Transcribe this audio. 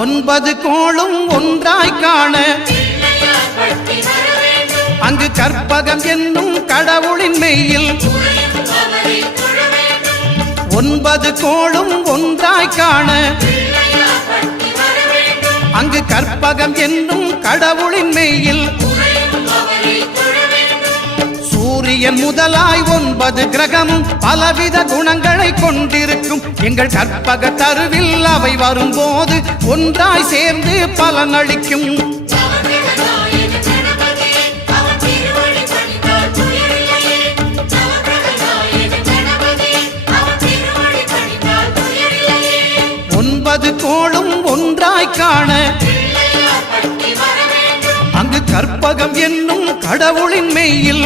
ஒன்பது கோளும் ஒன்றாய் காண அங்கு கற்பகம் என்னும் கடவுளின் மெய்யில் ஒன்பது கோளும் ஒன்றாய் காண அங்கு கற்பகம் என்னும் கடவுளின் மெய்யில் சூரியன் முதலாய் 9 கிரகமும் பலவித குணங்களை கொண்டிருக்கும் எங்கள் கற்பக தருவில் அவை வரும்போது ஒன்றாய் சேர்ந்து பலனளிக்கும். ஒன்பது கோளும் ஒன்றாய் காண அங்கு கற்பகம் என்னும் கடவுளின் மெய்யில்